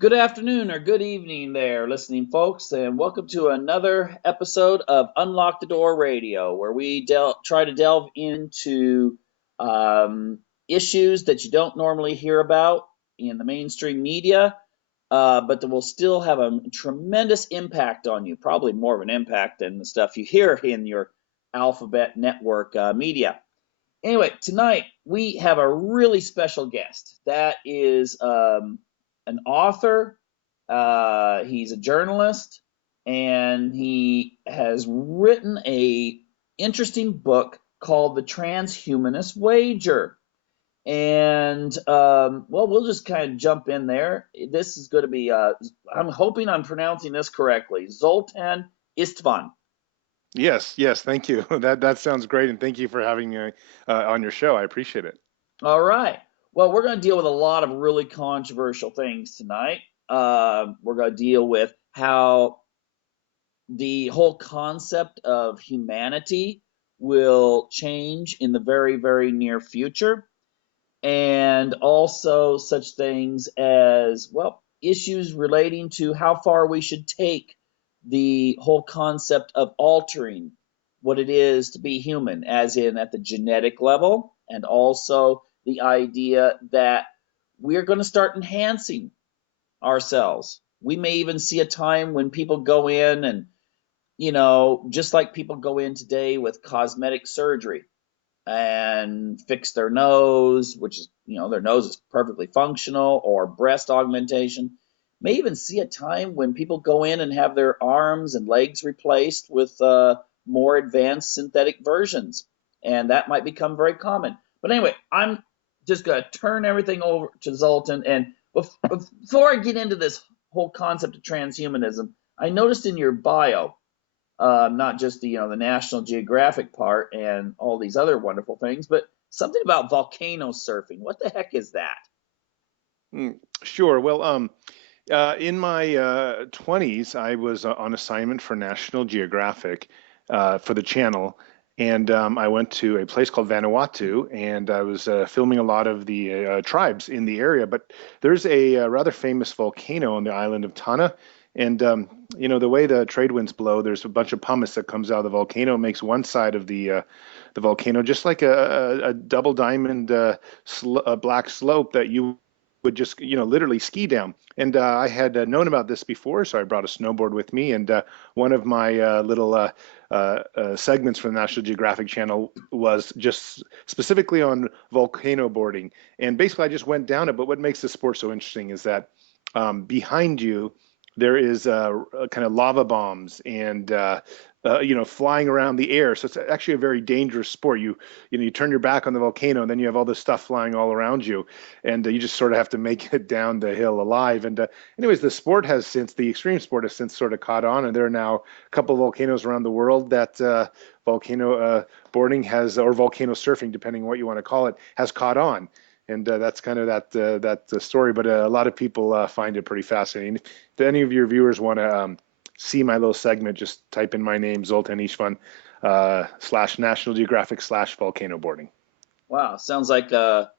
Good afternoon or good evening there, listening folks, and welcome to another episode of Unlock the Door Radio, where we try to delve into um, issues that you don't normally hear about in the mainstream media, but that will still have a tremendous impact on you, probably more of an impact than the stuff you hear in your alphabet network media. Anyway, tonight we have a really special guest. That is an author. He's a journalist, and he has written a interesting book called The Transhumanist Wager. And well, we'll just kind of jump in there. This is going to be, I'm hoping I'm pronouncing this correctly, Zoltan Istvan. Yes, yes, thank you. That sounds great, and thank you for having me on your show. I appreciate it. All right. Well, we're going to deal with a lot of really controversial things tonight. We're going to deal with how the whole concept of humanity will change in the very, very near future, and also such things as, well, issues relating to how far we should take the whole concept of altering what it is to be human, as in at the genetic level, and also the idea that we're going to start enhancing ourselves. We may even see a time when people go in and, just like people go in today with cosmetic surgery and fix their nose, which is, their nose is perfectly functional, or breast augmentation. May even see a time when people go in and have their arms and legs replaced with more advanced synthetic versions. And that might become very common. But anyway, I'm just going to turn everything over to Zoltan. And before I get into this whole concept of transhumanism, I noticed in your bio, not just the the National Geographic part and all these other wonderful things, but something about volcano surfing. What the heck is that? Sure. Well, in my 20s, I was on assignment for National Geographic for the channel, and I went to a place called Vanuatu, and I was filming a lot of the tribes in the area. But there's a rather famous volcano on the island of Tanna, and the way the trade winds blow, there's a bunch of pumice that comes out of the volcano, makes one side of the volcano just like a double diamond black slope that you would just literally ski down. And I had known about this before, so I brought a snowboard with me. And one of my little segments from the National Geographic Channel was just specifically on volcano boarding. And basically, I just went down it. But what makes the sport so interesting is that behind you there is kind of lava bombs and flying around the air. So it's actually a very dangerous sport. You turn your back on the volcano, and then you have all this stuff flying all around you, and you just sort of have to make it down the hill alive. And anyways, the extreme sport has since sort of caught on, and there are now a couple of volcanoes around the world that volcano boarding has, or volcano surfing, depending on what you want to call it, has caught on. And that's kind of that story. But a lot of people find it pretty fascinating. If any of your viewers want to see my little segment, just type in my name, Zoltan Istvan, / National Geographic / volcano boarding. Wow, sounds like a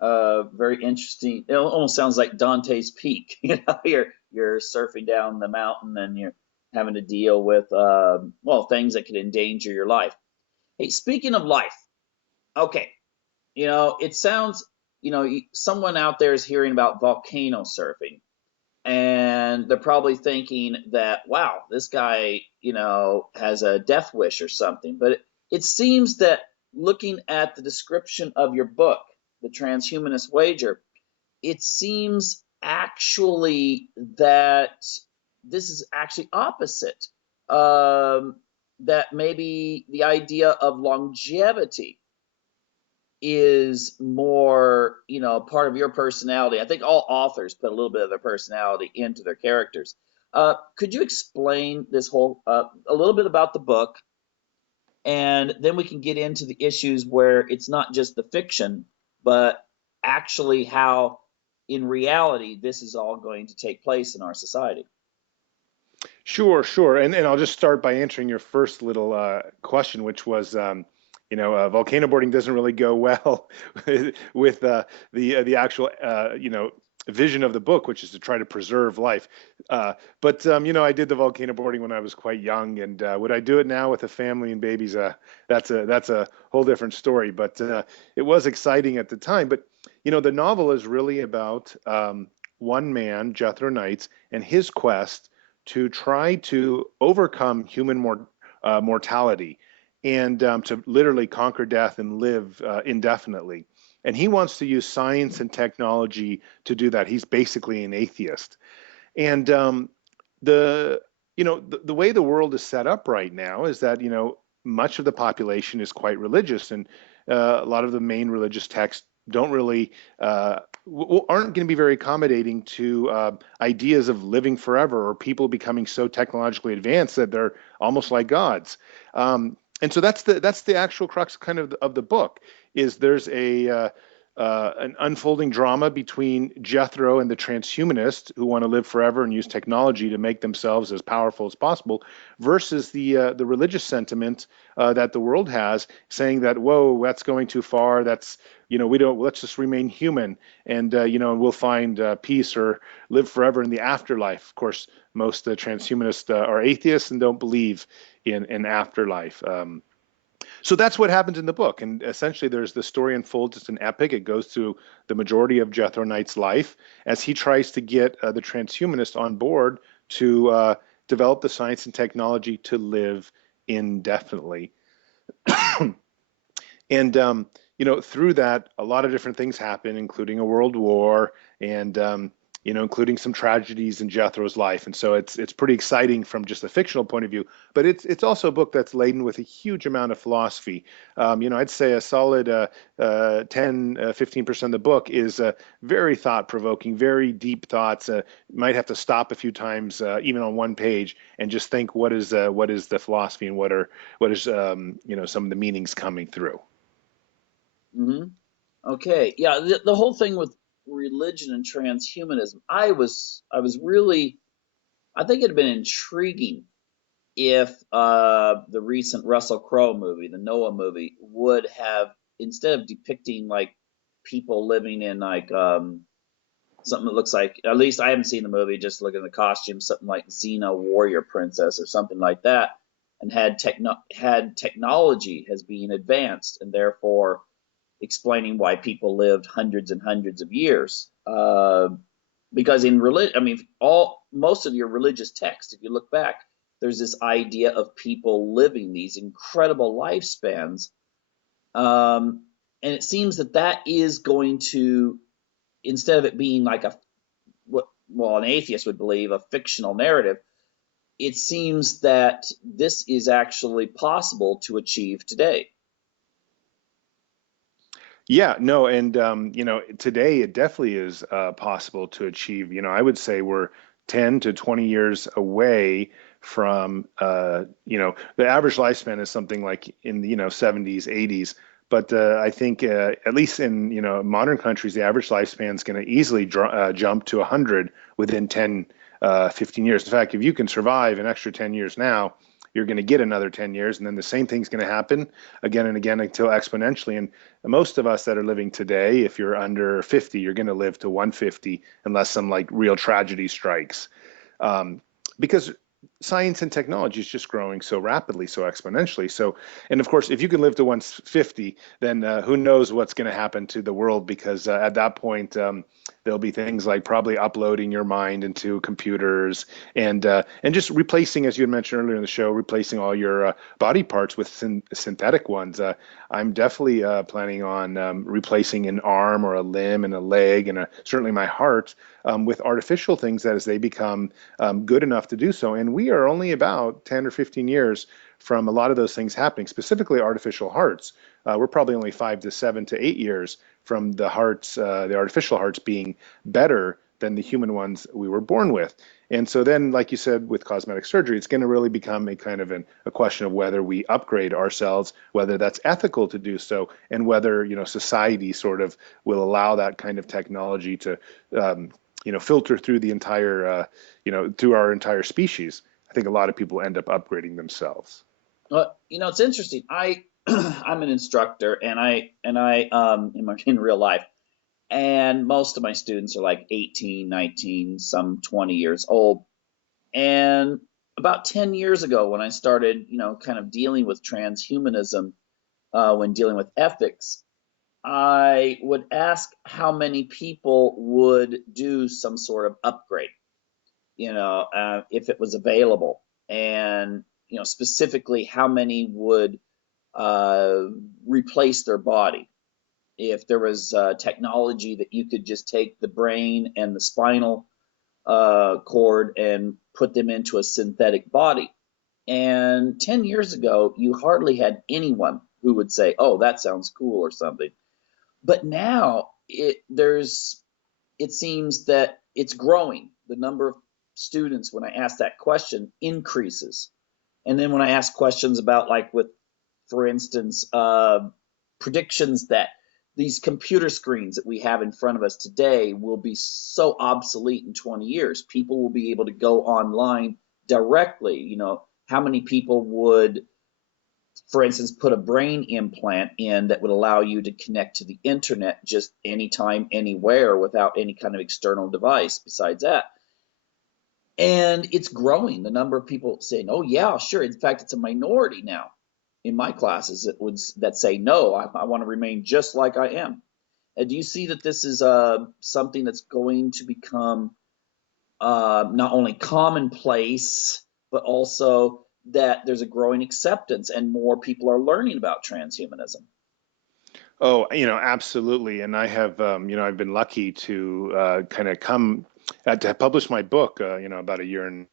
very interesting. It almost sounds like Dante's Peak. You're surfing down the mountain and you're having to deal with well, things that could endanger your life. Hey, speaking of life, okay, it sounds, someone out there is hearing about volcano surfing, and they're probably thinking that, wow, this guy, has a death wish or something. But it seems that, looking at the description of your book, The Transhumanist Wager, it seems actually that this is actually opposite. That maybe the idea of longevity is more, part of your personality. I think all authors put a little bit of their personality into their characters. Could you explain this whole, a little bit about the book, and then we can get into the issues where it's not just the fiction, but actually how, in reality, this is all going to take place in our society? Sure, sure. And I'll just start by answering your first little question, which was, volcano boarding doesn't really go well with the actual, vision of the book, which is to try to preserve life. But I did the volcano boarding when I was quite young, and would I do it now with a family and babies? That's a whole different story. But it was exciting at the time. But the novel is really about one man, Jethro Knights, and his quest to try to overcome human mortality and to literally conquer death and live indefinitely. And he wants to use science and technology to do that. He's basically an atheist. And the the way the world is set up right now is that much of the population is quite religious, and a lot of the main religious texts don't really aren't going to be very accommodating to ideas of living forever or people becoming so technologically advanced that they're almost like gods. And so that's the actual crux kind of the book is there's an unfolding drama between Jethro and the transhumanists who want to live forever and use technology to make themselves as powerful as possible, versus the religious sentiment that the world has, saying that whoa, that's going too far. That's we don't. Let's just remain human, and we'll find peace or live forever in the afterlife. Of course, most transhumanists are atheists and don't believe in an afterlife. So that's what happens in the book. And essentially, there's the story unfolds. It's an epic. It goes through the majority of Jethro Knight's life as he tries to get the transhumanists on board to develop the science and technology to live indefinitely. And through that, a lot of different things happen, including a world war, and including some tragedies in Jethro's life. And so it's pretty exciting from just a fictional point of view. But it's also a book that's laden with a huge amount of philosophy. I'd say a solid 10, 15% of the book is very thought-provoking, very deep thoughts. Might have to stop a few times, even on one page, and just think what is the philosophy and what is some of the meanings coming through. Hmm. Okay, yeah, the whole thing with religion and transhumanism, I was really, I think it'd been intriguing if the recent Russell Crowe movie, the Noah movie, would have, instead of depicting like people living in like something that looks like, at least I haven't seen the movie, just looking at the costume, something like Xena Warrior Princess or something like that, and had technology has been advanced and therefore explaining why people lived hundreds and hundreds of years. Because in religion, I mean, most of your religious texts, if you look back, there's this idea of people living these incredible lifespans, and it seems that that is going to, instead of it being like what well an atheist would believe, a fictional narrative, it seems that this is actually possible to achieve today. Yeah, no, and today it definitely is possible to achieve. I would say we're 10 to 20 years away from the average lifespan is something like in the 70s, 80s. But I think at least in modern countries, the average lifespan is going to easily jump to 100 within 10, 15 years. In fact, if you can survive an extra 10 years now, you're going to get another 10 years, and then the same thing's going to happen again and again until exponentially. And most of us that are living today, if you're under 50, you're going to live to 150 unless some like real tragedy strikes. Because science and technology is just growing so rapidly, so exponentially. So, and of course, if you can live to 150, then who knows what's going to happen to the world? Because at that point, there'll be things like probably uploading your mind into computers and just replacing, as you had mentioned earlier in the show, replacing all your body parts with synthetic ones. I'm definitely planning on replacing an arm or a limb and a leg and certainly my heart with artificial things that as they become good enough to do so. And we are only about 10 or 15 years from a lot of those things happening, specifically artificial hearts. We're probably only 5 to 7 to 8 years from the hearts, the artificial hearts being better than the human ones we were born with. And so then, like you said, with cosmetic surgery, it's going to really become a kind of a question of whether we upgrade ourselves, whether that's ethical to do so, and whether society sort of will allow that kind of technology to filter through the entire through our entire species. I think a lot of people end up upgrading themselves. It's interesting. I'm an instructor, and I in real life, And most of my students are like 18, 19, some 20 years old. And about 10 years ago, when I started, kind of dealing with transhumanism, when dealing with ethics, I would ask how many people would do some sort of upgrade, if it was available, and specifically how many would uh, replace their body if there was technology that you could just take the brain and the spinal cord and put them into a synthetic body. And 10 years ago, you hardly had anyone who would say, "Oh, that sounds cool" or something. But now it seems that it's growing. The number of students, when I ask that question, increases. And then when I ask questions about, like, with, for instance, predictions that these computer screens that we have in front of us today will be so obsolete in 20 years, people will be able to go online directly. How many people would, for instance, put a brain implant in that would allow you to connect to the internet just anytime, anywhere, without any kind of external device besides that? And it's growing. The number of people saying, "Oh yeah, sure." In fact, it's a minority now in my classes that say, "No, I want to remain just like I am." And do you see that this is something that's going to become not only commonplace, but also that there's a growing acceptance and more people are learning about transhumanism? Oh, absolutely. And I have, I've been lucky to kind of come to publish my book, about a year and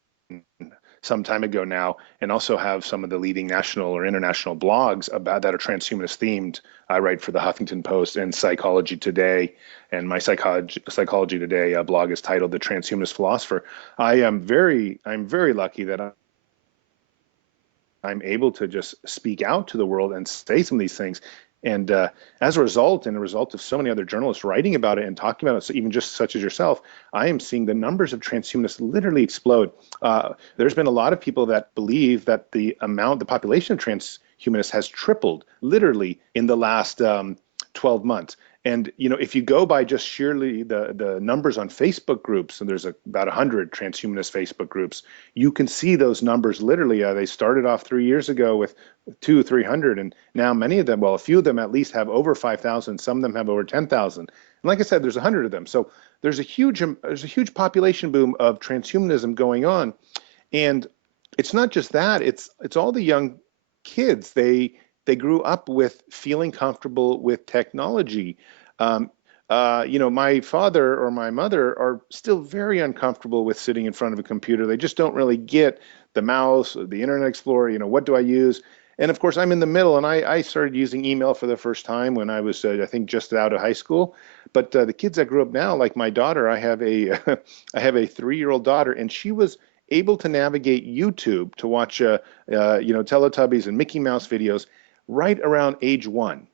some time ago now, and also have some of the leading national or international blogs about that are transhumanist themed. I write for the Huffington Post and Psychology Today, and my Psychology Today blog is titled "The Transhumanist Philosopher." I'm very lucky that I'm able to just speak out to the world and say some of these things. And as a result, and a result of so many other journalists writing about it and talking about it, so even just such as yourself, I am seeing the numbers of transhumanists literally explode. There's been a lot of people that believe that the population of transhumanists has tripled literally in the last 12 months. And if you go by just sheerly the numbers on Facebook groups, and there's about 100 transhumanist Facebook groups, you can see those numbers literally. They started off 3 years ago with 200, 300, and now many of them, well, a few of them at least have over 5,000. Some of them have over 10,000. And like I said, there's 100 of them. So there's a huge population boom of transhumanism going on, and it's not just that. It's all the young kids. They grew up with feeling comfortable with technology. Um, my father or my mother are still very uncomfortable with sitting in front of a computer. They just don't really get the mouse, the Internet Explorer. What do I use? And of course, I'm in the middle, and I started using email for the first time when I was, I think, just out of high school. But the kids that grew up now, like my daughter, I have a, I have a 3-year-old daughter, and she was able to navigate YouTube to watch, Teletubbies and Mickey Mouse videos right around age 1.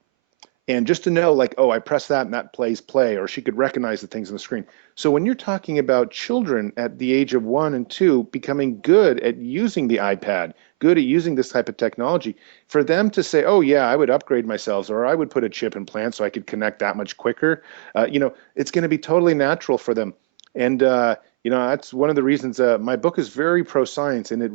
And just to know, like, oh, I press that and that plays play, or she could recognize the things on the screen. So when you're talking about children at the age of 1 and 2 becoming good at using the iPad, good at using this type of technology, for them to say, oh, yeah, I would upgrade myself, or I would put a chip implant so I could connect that much quicker, it's going to be totally natural for them. And, that's one of the reasons my book is very pro-science, and I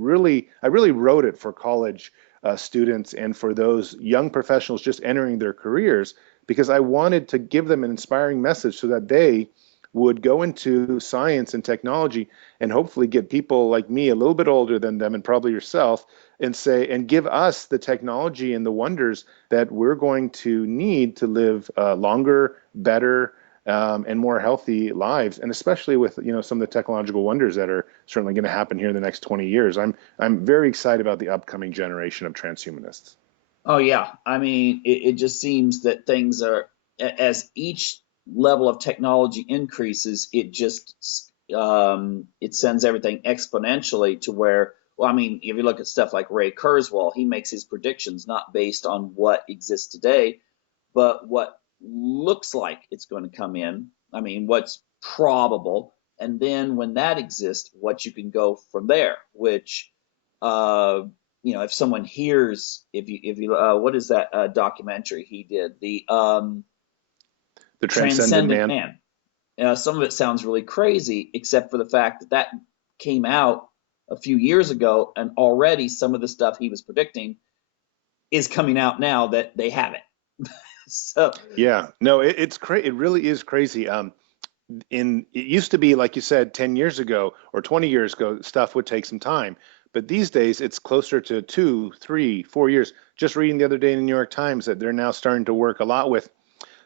really wrote it for college students and for those young professionals just entering their careers, because I wanted to give them an inspiring message so that they would go into science and technology and hopefully get people like me, a little bit older than them and probably yourself, and give us the technology and the wonders that we're going to need to live longer, better, and more healthy lives, and especially with some of the technological wonders that are certainly going to happen here in the next 20 years. I'm very excited about the upcoming generation of transhumanists. Oh yeah, I mean, it just seems that things are, as each level of technology increases, it sends everything exponentially to where, well, I mean, if you look at stuff like Ray Kurzweil, he makes his predictions not based on what exists today, but what looks like it's going to come in. I mean, what's probable, and then when that exists, what you can go from there. Which, uh, if someone hears, if you, what is that documentary he did? The transcendent transcendent man. man. Some of it sounds really crazy, except for the fact that that came out a few years ago, and already some of the stuff he was predicting is coming out now that they haven't. So, Yeah, no, it's crazy. It really is crazy. It used to be like you said 10 years ago or 20 years ago, stuff would take some time, but these days it's closer to 2, 3, 4 years. Just reading the other day in the New York Times that they're now starting to work a lot with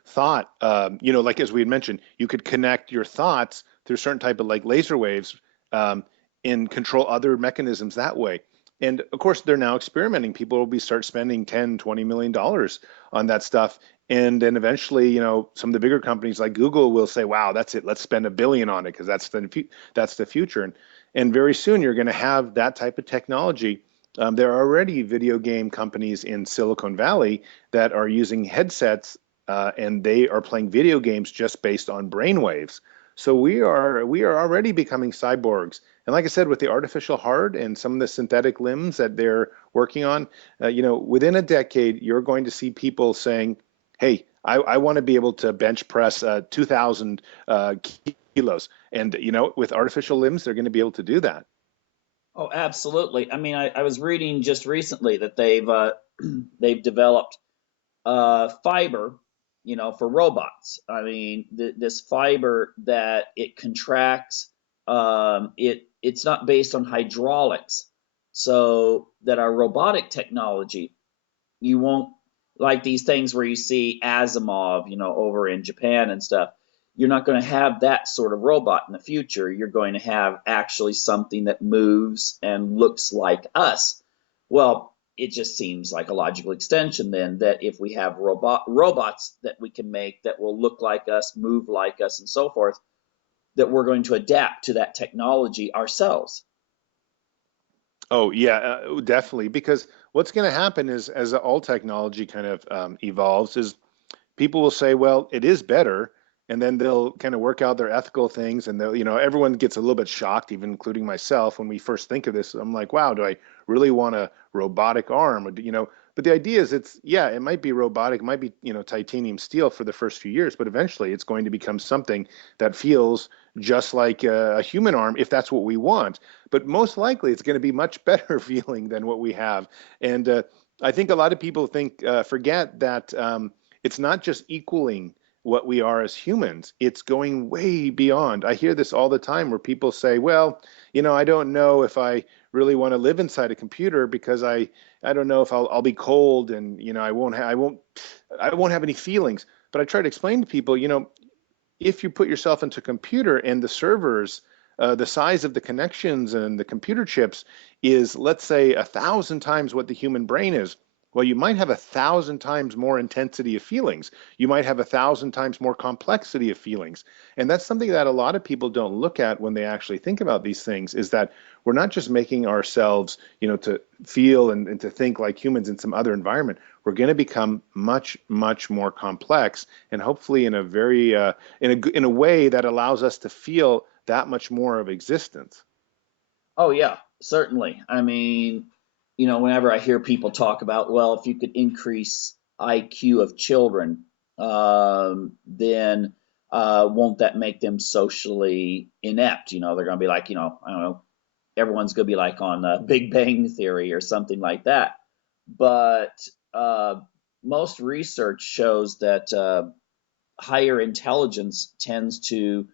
thought. Like as we had mentioned, you could connect your thoughts through certain type of like laser waves, um, and control other mechanisms that way. And of course, they're now experimenting. People will be start spending 10, $20 million on that stuff. And then eventually, some of the bigger companies like Google will say, wow, that's it. Let's spend $1 billion on it because that's the future. And very soon you're going to have that type of technology. There are already video game companies in Silicon Valley that are using headsets, and they are playing video games just based on brainwaves. So we are already becoming cyborgs. And like I said, with the artificial heart and some of the synthetic limbs that they're working on, within a decade, you're going to see people saying, "Hey, I want to be able to bench press 2,000 kilos," and with artificial limbs, they're going to be able to do that. oh, absolutely. I mean, I was reading just recently that they've developed fiber, for robots. I mean, this fiber that it contracts, it's not based on hydraulics, so that our robotic technology, you won't like these things where you see Asimov, over in Japan and stuff. You're not going to have that sort of robot in the future. You're going to have actually something that moves and looks like us. Well, it just seems like a logical extension then that if we have robots that we can make that will look like us, move like us, and so forth, that we're going to adapt to that technology ourselves. Oh yeah, definitely. Because what's going to happen is, as all technology kind of evolves, is people will say, well, it is better, and then they'll kind of work out their ethical things, and everyone gets a little bit shocked, even including myself, when we first think of this. I'm like, wow, do I really want a robotic arm? But the idea is, yeah, it might be robotic, it might be, titanium steel for the first few years, but eventually it's going to become something that feels just like a human arm, if that's what we want. But most likely, it's going to be much better feeling than what we have. And I think a lot of people forget that. It's not just equaling what we are as humans, it's going way beyond. I hear this all the time where people say, well, I don't know if I really want to live inside a computer because I don't know if I'll be cold, and I won't have any feelings. But I try to explain to people, if you put yourself into a computer and the servers, the size of the connections and the computer chips is, let's say, 1,000 times what the human brain is. Well, you might have 1,000 times more intensity of feelings. You might have 1,000 times more complexity of feelings. And that's something that a lot of people don't look at when they actually think about these things, is that we're not just making ourselves, to feel and to think like humans in some other environment. We're going to become much, much more complex, and hopefully in a very, in a way that allows us to feel that much more of existence. Oh yeah, certainly. I mean, whenever I hear people talk about, well, if you could increase IQ of children, then won't that make them socially inept? They're going to be like, I don't know, everyone's going to be like on Big Bang Theory or something like that. But uh, most research shows that higher intelligence tends to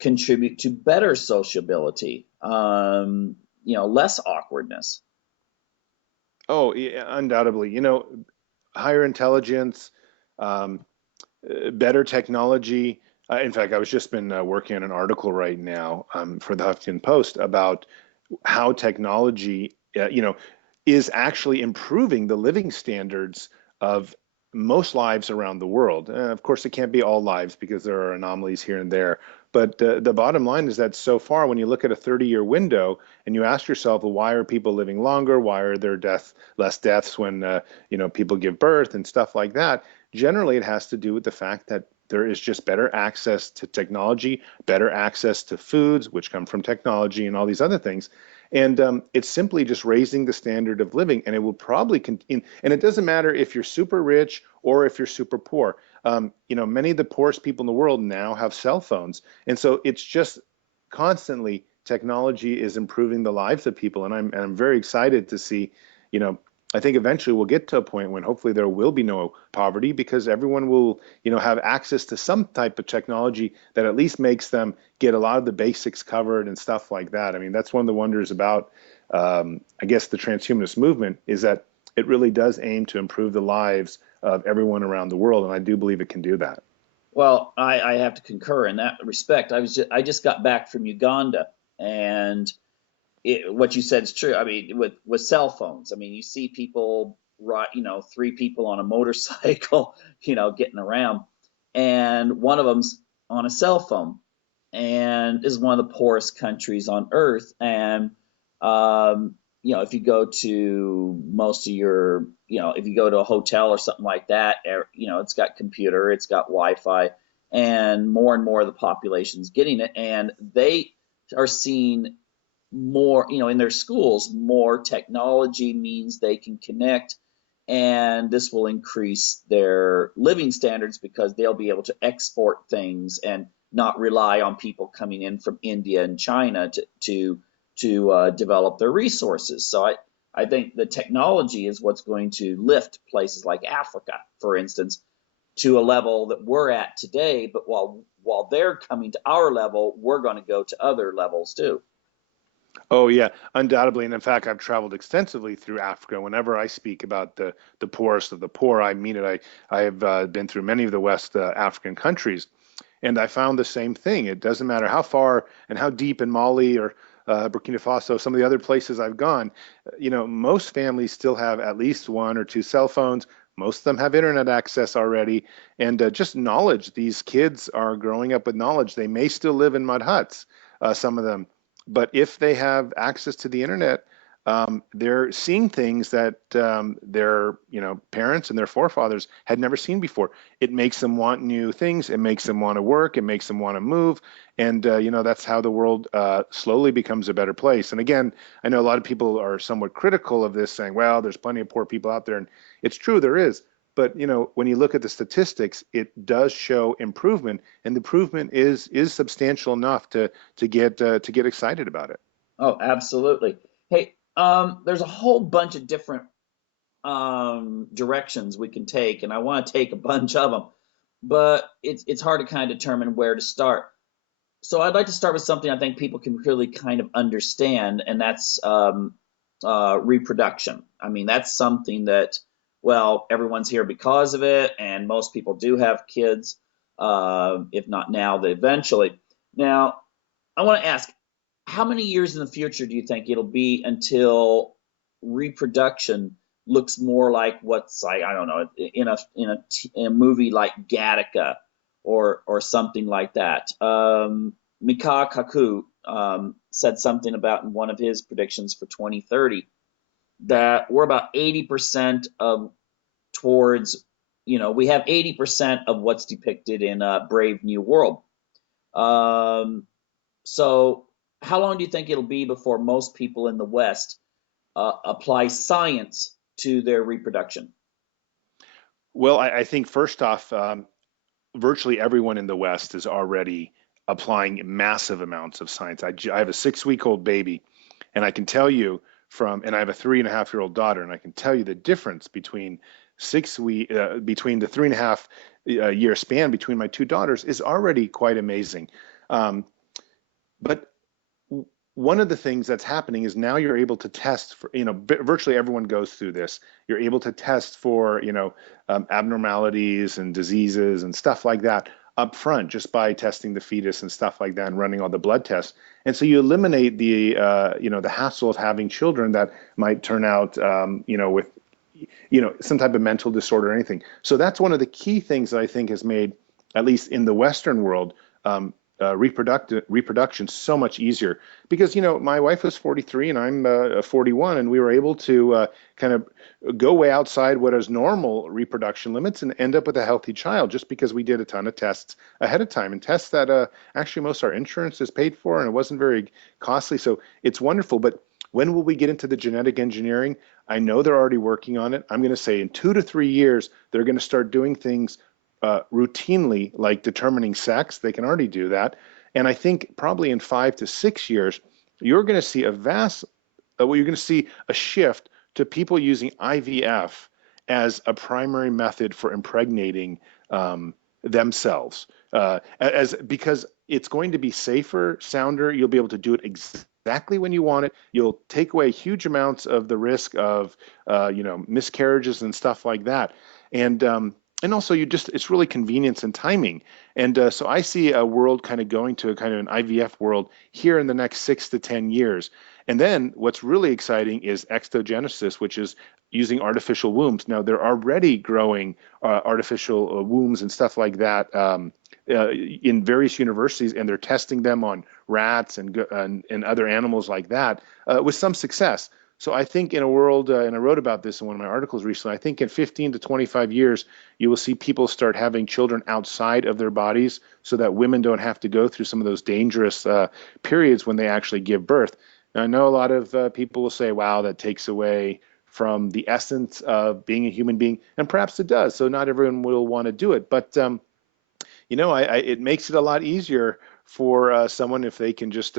contribute to better sociability, less awkwardness. Oh, yeah, undoubtedly. Higher intelligence, um, better technology. In fact, I was just been working on an article right now, for the Huffington Post about how technology, is actually improving the living standards of most lives around the world. Of course, it can't be all lives because there are anomalies here and there. But the bottom line is that so far, when you look at a 30-year window and you ask yourself, well, why are people living longer? Why are there less deaths when people give birth and stuff like that? Generally, it has to do with the fact that there is just better access to technology, better access to foods, which come from technology, and all these other things. And it's simply just raising the standard of living, and it will probably continue. And it doesn't matter if you're super rich or if you're super poor. Many of the poorest people in the world now have cell phones, and so it's just constantly technology is improving the lives of people, and I'm very excited to see, you know, I think eventually we'll get to a point when hopefully there will be no poverty because everyone will, have access to some type of technology that at least makes them get a lot of the basics covered and stuff like that. I mean, that's one of the wonders about, I guess, the transhumanist movement is that it really does aim to improve the lives of everyone around the world, and I do believe it can do that. Well, I have to concur in that respect. I just got back from Uganda, and what you said is true. I mean, with cell phones, I mean, you see people, right, three people on a motorcycle, getting around, and one of them's on a cell phone, and is one of the poorest countries on earth. And if you go to most of your, if you go to a hotel or something like that, it's got computer, it's got Wi-Fi, and more of the population's getting it, and they are seeing more, in their schools, more technology means they can connect, and this will increase their living standards because they'll be able to export things and not rely on people coming in from India and China to develop their resources. So I think the technology is what's going to lift places like Africa, for instance, to a level that we're at today. But while they're coming to our level, we're going to go to other levels too. Oh yeah, undoubtedly. And in fact, I've traveled extensively through Africa. Whenever I speak about the poorest of the poor, I mean it. I have been through many of the West African countries, and I found the same thing. It doesn't matter how far and how deep in Mali or Burkina Faso, some of the other places I've gone, most families still have at least one or two cell phones. Most of them have internet access already, and just knowledge. These kids are growing up with knowledge. They may still live in mud huts, some of them, but if they have access to the internet, they're seeing things that their parents and their forefathers had never seen before. It makes them want new things. It makes them want to work. It makes them want to move. And that's how the world slowly becomes a better place. And again, I know a lot of people are somewhat critical of this, saying, "Well, there's plenty of poor people out there," and it's true, there is. But when you look at the statistics, it does show improvement, and the improvement is substantial enough to get excited about it. Oh, absolutely. Hey, there's a whole bunch of different directions we can take, and I want to take a bunch of them, but it's hard to kind of determine where to start. So I'd like to start with something I think people can really kind of understand, and that's reproduction. I mean, that's something that, well, everyone's here because of it, and most people do have kids, if not now, then eventually. Now, I want to ask, how many years in the future do you think it'll be until reproduction looks more like what's, like, I don't know, in a movie like Gattaca or something like that? Mika Kaku said something about in one of his predictions for 2030 that we're about 80% of towards, we have 80% of what's depicted in Brave New World. So how long do you think it'll be before most people in the West apply science to their reproduction? Well, I think first off, virtually everyone in the West is already applying massive amounts of science. I have a 6-week-old baby, and I can tell you and I have a 3.5-year-old daughter, and I can tell you the difference between between the 3.5 year span between my two daughters is already quite amazing. But one of the things that's happening is now you're able to test for, virtually everyone goes through this. You're able to test for, abnormalities and diseases and stuff like that up front just by testing the fetus and stuff like that and running all the blood tests. And so you eliminate the hassle of having children that might turn out, with, some type of mental disorder or anything. So that's one of the key things that I think has made, at least in the Western world, reproduction so much easier because my wife was 43 and I'm 41, and we were able to kind of go way outside what is normal reproduction limits and end up with a healthy child just because we did a ton of tests ahead of time, and tests that actually most of our insurance is paid for, and it wasn't very costly. So it's wonderful. But When will we get into the genetic engineering? I know they're already working on it. I'm going to say in 2 to 3 years, they're going to start doing things routinely, like determining sex. They can already do that. And I think probably in 5 to 6 years, you're going to see a vast, well, you're going to see a shift to people using IVF as a primary method for impregnating themselves. As because it's going to be safer, sounder. You'll be able to do it exactly when you want it. You'll take away huge amounts of the risk of, miscarriages and stuff like that. And also, it's really convenience and timing. And so I see a world kind of going to a kind of an IVF world here in the next 6 to 10 years. And then what's really exciting is exogenesis, which is using artificial wombs. Now, they're already growing artificial wombs and stuff like that in various universities, and they're testing them on rats and other animals like that with some success. So I think in a world, and I wrote about this in one of my articles recently, I think in 15 to 25 years, you will see people start having children outside of their bodies so that women don't have to go through some of those dangerous periods when they actually give birth. Now, I know a lot of people will say, wow, that takes away from the essence of being a human being, and perhaps it does. So not everyone will want to do it. But it makes it a lot easier for someone if they can just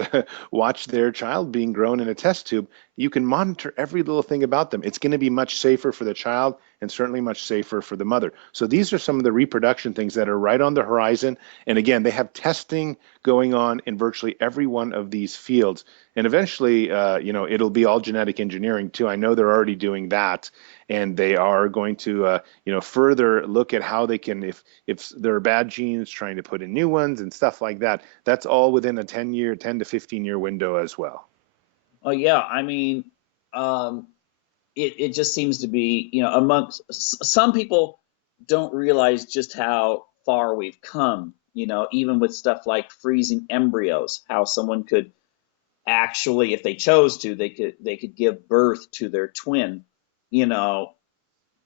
watch their child being grown in a test tube. You can monitor every little thing about them. It's going to be much safer for the child and certainly much safer for the mother. So these are some of the reproduction things that are right on the horizon. And again, they have testing going on in virtually every one of these fields. And eventually, it'll be all genetic engineering too. I know they're already doing that, and they are going to, further look at how they can, if there are bad genes, trying to put in new ones and stuff like that. That's all within a 10 to 15-year window as well. Oh yeah, I mean, it just seems to be, amongst some people don't realize just how far we've come. Even with stuff like freezing embryos, how someone could actually, if they chose to, they could give birth to their twin. You know,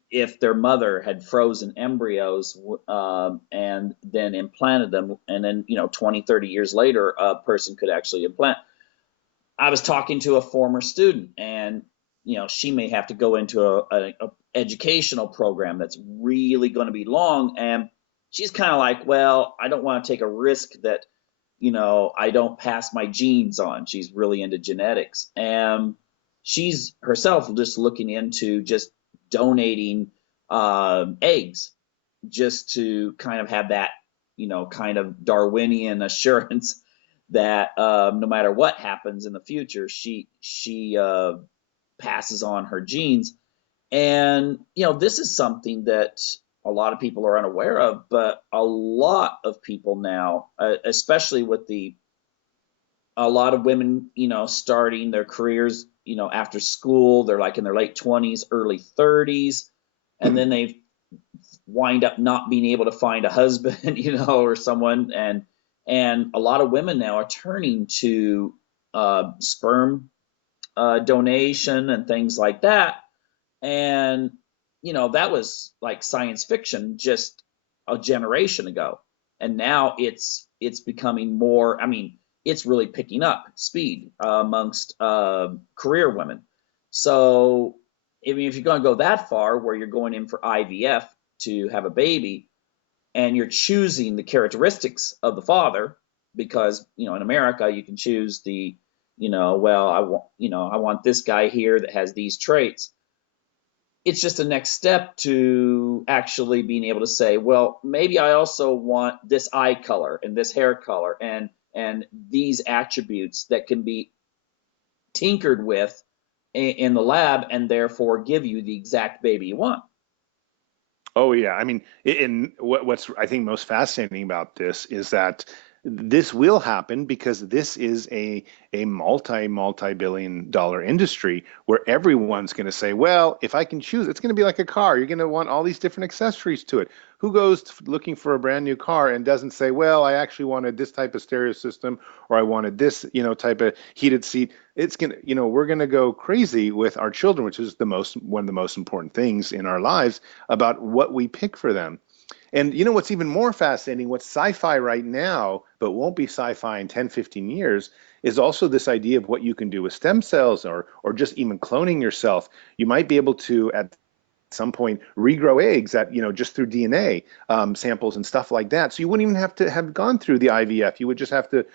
if their mother had frozen embryos and then implanted them, and then 20, 30 years later a person could actually implant. I was talking to a former student, and she may have to go into a educational program that's really going to be long, and she's kind of like, well, I don't want to take a risk that I don't pass my genes on. She's really into genetics, and she's herself just looking into just donating eggs, just to kind of have that kind of Darwinian assurance that no matter what happens in the future, she passes on her genes. And this is something that a lot of people are unaware of, but a lot of people now, especially with a lot of women, starting their careers, after school, they're like in their late 20s, early 30s, and then they wind up not being able to find a husband, or someone, and a lot of women now are turning to sperm donation and things like that. And that was like science fiction just a generation ago, and now it's becoming more. I mean, it's really picking up speed amongst career women. So I mean, if you're going to go that far, where you're going in for IVF to have a baby, and you're choosing the characteristics of the father, because in America you can choose the, well, I want this guy here that has these traits. It's just a next step to actually being able to say, well, maybe I also want this eye color and this hair color and these attributes that can be tinkered with in the lab, and therefore give you the exact baby you want. Oh yeah, I mean, what's I think most fascinating about this is that this will happen because this is a multi billion dollar industry where everyone's going to say, well, if I can choose, it's going to be like a car. You're going to want all these different accessories to it. Who goes looking for a brand new car and doesn't say, well, I actually wanted this type of stereo system, or I wanted this, type of heated seat. It's gonna, we're going to go crazy with our children, which is one of the most important things in our lives, about what we pick for them. And you know what's even more fascinating, what's sci-fi right now, but won't be sci-fi in 10, 15 years, is also this idea of what you can do with stem cells or just even cloning yourself. You might be able to, at some point, regrow eggs that, just through DNA samples and stuff like that. So you wouldn't even have to have gone through the IVF. You would just have to,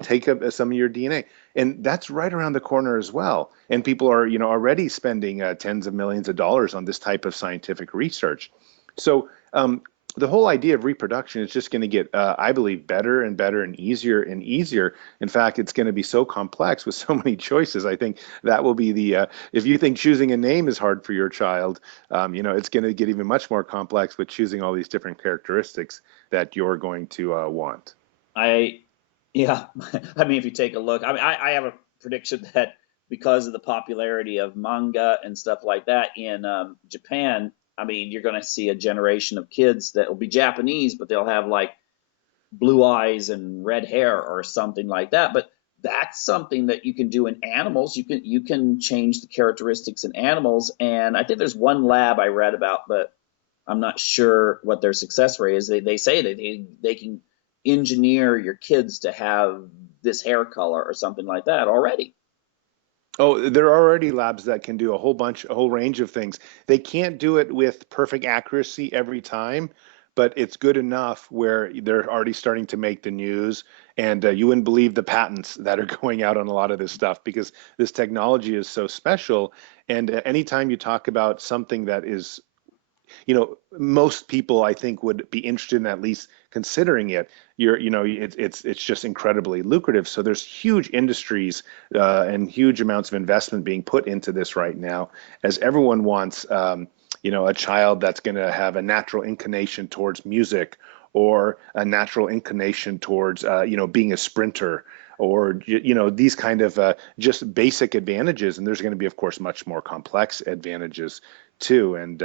take up some of your DNA. And that's right around the corner as well. And people are, already spending tens of millions of dollars on this type of scientific research. So the whole idea of reproduction is just going to get, I believe, better and better and easier and easier. In fact, it's going to be so complex with so many choices. I think that will be if you think choosing a name is hard for your child, it's going to get even much more complex with choosing all these different characteristics that you're going to want. I, yeah, I mean, if you take a look, I mean, I have a prediction that because of the popularity of manga and stuff like that in Japan, I mean, you're going to see a generation of kids that will be Japanese, but they'll have like blue eyes and red hair or something like that. But that's something that you can do in animals. You can change the characteristics in animals, and I think there's one lab I read about, but I'm not sure what their success rate is. They say that they can engineer your kids to have this hair color or something like that already. Oh, there are already labs that can do a whole range of things. They can't do it with perfect accuracy every time, but it's good enough where they're already starting to make the news. And you wouldn't believe the patents that are going out on a lot of this stuff because this technology is so special. And anytime you talk about something that is, most people I think would be interested in at least considering it. It's just incredibly lucrative. So there's huge industries and huge amounts of investment being put into this right now, as everyone wants, a child that's going to have a natural inclination towards music or a natural inclination towards, being a sprinter or these kind of just basic advantages. And there's going to be, of course, much more complex advantages too. And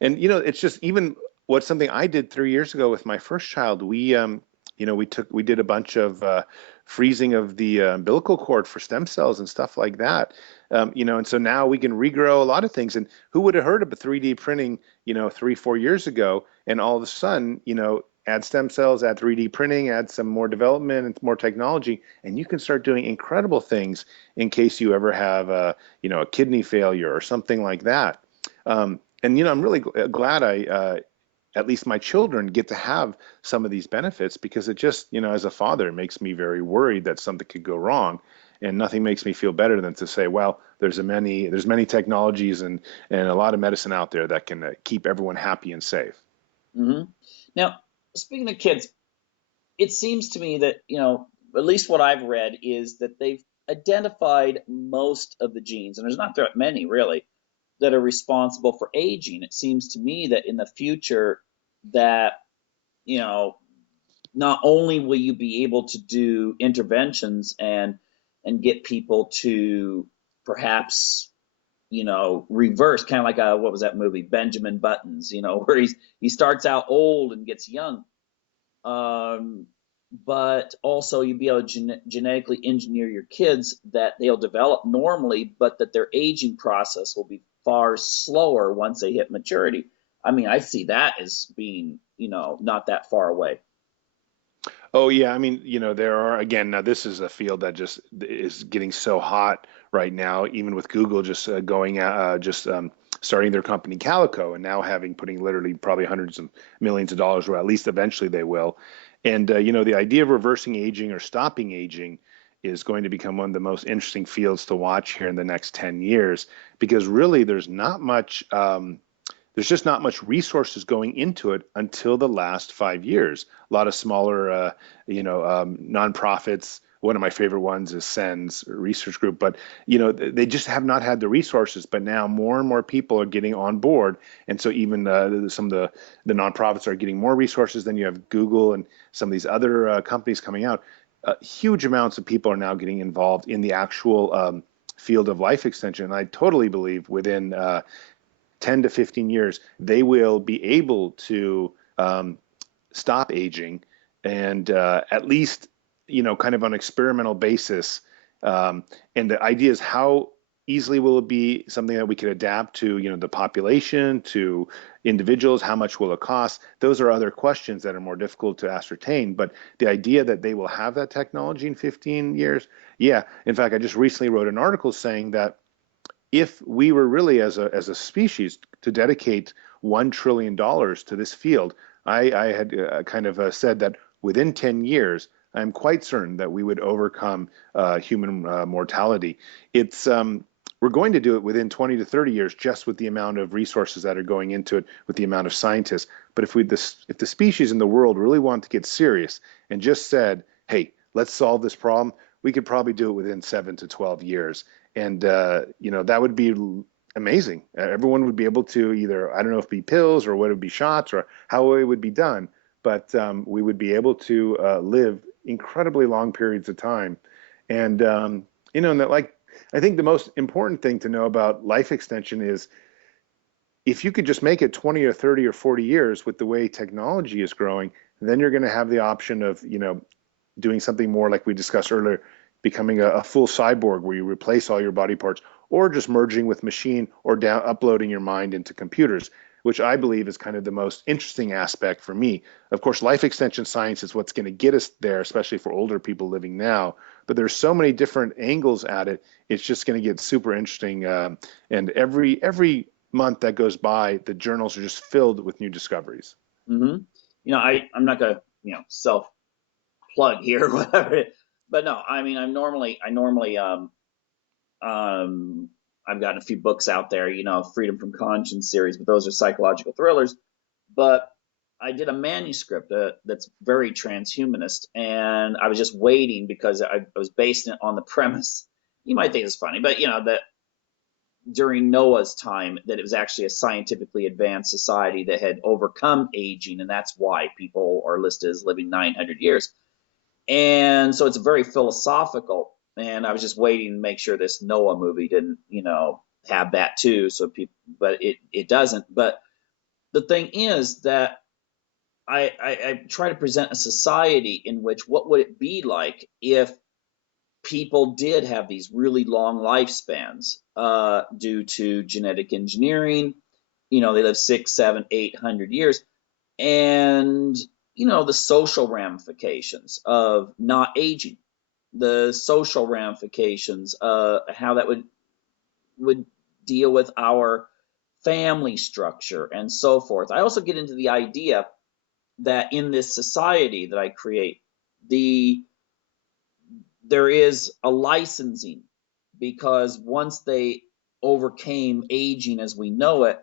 it's just even what's something I did 3 years ago with my first child. We did a bunch of freezing of the umbilical cord for stem cells and stuff like that. And so now we can regrow a lot of things. And who would have heard of a 3D printing, 3, 4 years ago? And all of a sudden, add stem cells, add 3D printing, add some more development and more technology, and you can start doing incredible things in case you ever have a kidney failure or something like that. And I'm really glad at least my children get to have some of these benefits because it just, as a father, it makes me very worried that something could go wrong. And nothing makes me feel better than to say, well, there's many technologies and a lot of medicine out there that can keep everyone happy and safe. Hmm. Now, speaking of kids, it seems to me that, at least what I've read is that they've identified most of the genes, and there's not that many really, that are responsible for aging. It seems to me that in the future that, you know, not only will you be able to do interventions and get people to perhaps, reverse, kind of like what was that movie, Benjamin Buttons, where he starts out old and gets young. Um, but also you'll be able to genetically engineer your kids that they'll develop normally, but that their aging process will be far slower once they hit maturity. I mean, I see that as being, not that far away. Oh yeah, I mean, there are again, now this is a field that just is getting so hot right now, even with Google just just starting their company Calico and now having putting literally probably hundreds of millions of dollars, or at least eventually they will. And the idea of reversing aging or stopping aging is going to become one of the most interesting fields to watch here in the next 10 years because really there's just not much resources going into it until the last 5 years. A lot of smaller, nonprofits. One of my favorite ones is SENS Research Group, but they just have not had the resources. But now more and more people are getting on board, and so even some of the nonprofits are getting more resources. Then you have Google and some of these other companies coming out. Huge amounts of people are now getting involved in the actual field of life extension. And I totally believe within 10 to 15 years, they will be able to stop aging and at least, kind of on an experimental basis. And the idea is how easily will it be something that we could adapt to, the population, to individuals? How much will it cost? Those are other questions that are more difficult to ascertain. But the idea that they will have that technology in 15 years, yeah. In fact, I just recently wrote an article saying that if we were really as a species to dedicate $1 trillion to this field, I had kind of said that within 10 years, I'm quite certain that we would overcome human mortality. It's We're going to do it within 20 to 30 years, just with the amount of resources that are going into it, with the amount of scientists. But if the species in the world really want to get serious and just said, "Hey, let's solve this problem," we could probably do it within 7 to 12 years. And that would be amazing. Everyone would be able to either, I don't know if it'd be pills or what it would be, shots, or how it would be done, but we would be able to live incredibly long periods of time. And and that, like, I think the most important thing to know about life extension is if you could just make it 20 or 30 or 40 years with the way technology is growing, then you're going to have the option of, doing something more like we discussed earlier, becoming a full cyborg where you replace all your body parts, or just merging with machine, or uploading your mind into computers, which I believe is kind of the most interesting aspect for me. Of course, life extension science is what's going to get us there, especially for older people living now. But there's so many different angles at it. It's just going to get super interesting. And every month that goes by, the journals are just filled with new discoveries. Hmm. I'm not gonna self plug here or whatever, but no, I mean, I normally um I've gotten a few books out there, Freedom from Conscience series, but those are psychological thrillers. But I did a manuscript that's very transhumanist, and I was just waiting because I was basing it on the premise. You might think it's funny, but that during Noah's time, that it was actually a scientifically advanced society that had overcome aging, and that's why people are listed as living 900 years. And so it's very philosophical. And I was just waiting to make sure this Noah movie didn't, have that too. So people, but it doesn't. But the thing is that I try to present a society in which what would it be like if people did have these really long lifespans due to genetic engineering. They live 6, 7, 800 years, and the social ramifications of not aging, the social ramifications, how that would deal with our family structure and so forth. I also get into the idea that in this society that I create, there is a licensing, because once they overcame aging as we know it,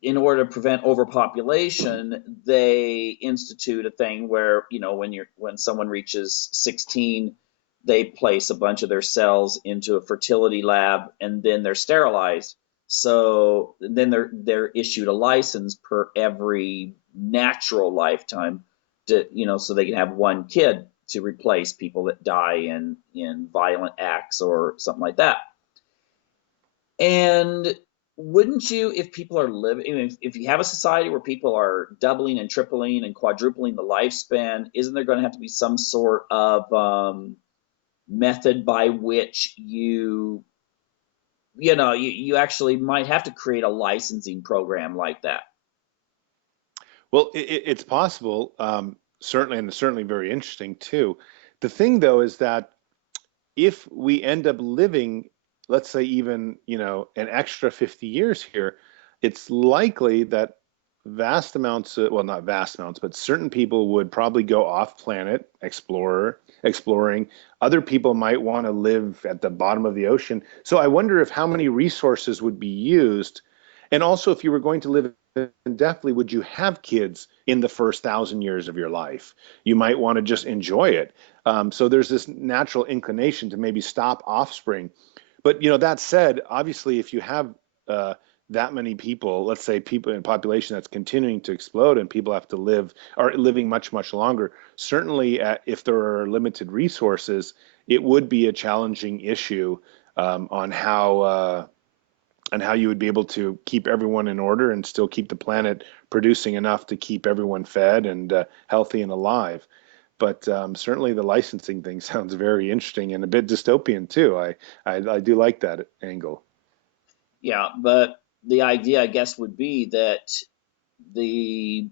in order to prevent overpopulation, they institute a thing where when someone reaches 16, they place a bunch of their cells into a fertility lab, and then they're sterilized. So then they're issued a license per every natural lifetime to so they can have one kid to replace people that die in violent acts or something like that. And wouldn't you, if people are living, if you have a society where people are doubling and tripling and quadrupling the lifespan, isn't there going to have to be some sort of method by which you actually might have to create a licensing program like that? Well, it's possible, certainly, and certainly very interesting too. The thing, though, is that if we end up living, let's say, even, an extra 50 years here, it's likely that vast amounts of, well, not vast amounts, but certain people would probably go off planet, exploring. Other people might want to live at the bottom of the ocean. So I wonder if how many resources would be used. And also, if you were going to live indefinitely, would you have kids in the first 1,000 years of your life? You might want to just enjoy it. So there's this natural inclination to maybe stop offspring. But that said, obviously, if you have that many people, let's say people in a population that's continuing to explode, and people have to live, are living much, much longer, certainly if there are limited resources, it would be a challenging issue on how you would be able to keep everyone in order and still keep the planet producing enough to keep everyone fed and healthy and alive. But certainly the licensing thing sounds very interesting and a bit dystopian too. I do like that angle. Yeah, but the idea, I guess, would be that the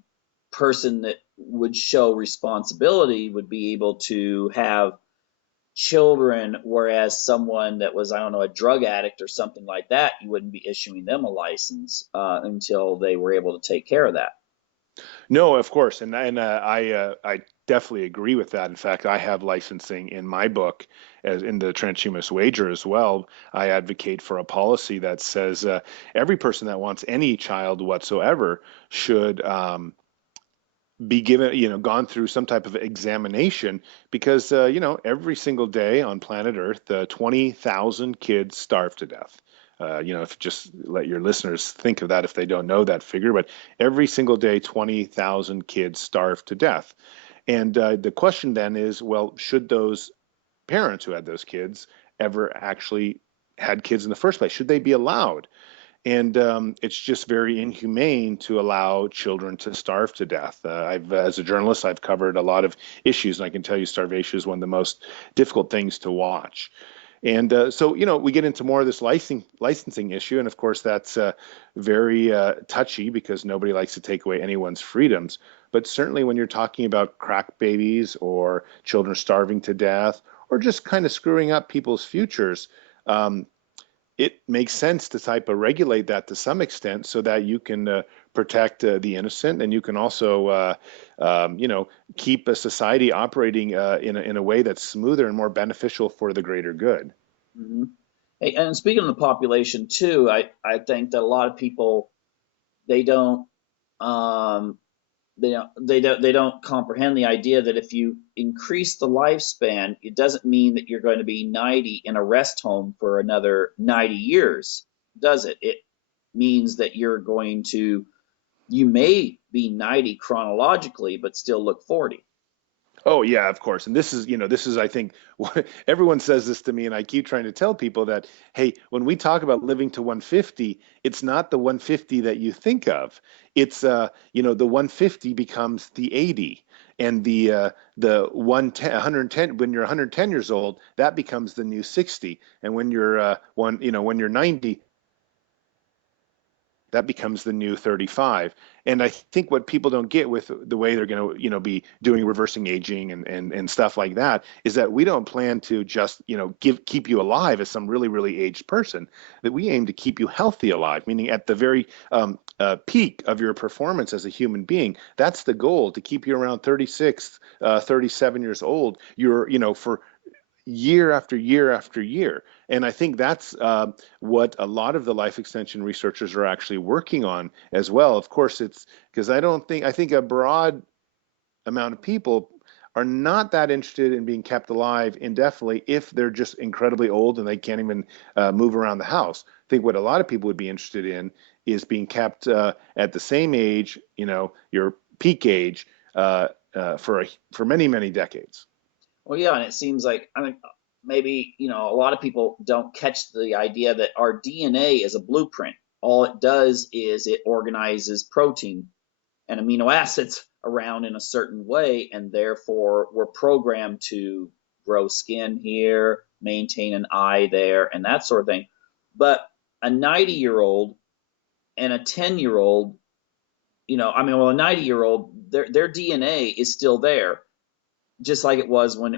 person that would show responsibility would be able to have children, whereas someone that was, I don't know, a drug addict or something like that, you wouldn't be issuing them a license until they were able to take care of that. No, of course, and I definitely agree with that. In fact, I have licensing in my book, as in the Transhumanist Wager as well. I advocate for a policy that says every person that wants any child whatsoever should be given, gone through some type of examination because, every single day on planet Earth, 20,000 kids starve to death. If you just let your listeners think of that if they don't know that figure, but every single day, 20,000 kids starve to death. And the question then is, well, should those parents who had those kids ever actually had kids in the first place? Should they be allowed? And it's just very inhumane to allow children to starve to death. As a journalist, I've covered a lot of issues, and I can tell you starvation is one of the most difficult things to watch. And so, we get into more of this licensing issue, and of course, that's very touchy because nobody likes to take away anyone's freedoms. But certainly, when you're talking about crack babies or children starving to death, or just kind of screwing up people's futures, um, it makes sense to type of regulate that to some extent so that you can protect the innocent, and you can also keep a society operating in a way that's smoother and more beneficial for the greater good. Hmm. Hey, and speaking of the population too, I think that a lot of people they don't um, they don't comprehend the idea that if you increase the lifespan, it doesn't mean that you're going to be 90 in a rest home for another 90 years, does it? It means that you may be 90 chronologically, but still look 40. Oh yeah, of course. And this is, I think, everyone says this to me, and I keep trying to tell people that, hey, when we talk about living to 150, it's not the 150 that you think of. It's the 150 becomes the 80, and the 110, 110 when you're 110 years old, that becomes the new 60, and when you're when you're 90, that becomes the new 35. And I think what people don't get with the way they're going to be doing reversing aging and stuff like that is that we don't plan to just keep you alive as some really really aged person, that we aim to keep you healthy alive, meaning at the very peak of your performance as a human being. That's the goal, to keep you around 36 37 years old, you're for year after year after year. And I think that's what a lot of the life extension researchers are actually working on as well. Of course, it's because I think a broad amount of people are not that interested in being kept alive indefinitely if they're just incredibly old and they can't even move around the house. I think what a lot of people would be interested in is being kept at the same age, your peak age, for many, many decades. Well, yeah, and it seems like, I mean, maybe, a lot of people don't catch the idea that our DNA is a blueprint. All it does is it organizes protein and amino acids around in a certain way, and therefore we're programmed to grow skin here, maintain an eye there, and that sort of thing. But a 90-year-old and a 10-year-old, a 90-year-old, their DNA is still there, just like it was when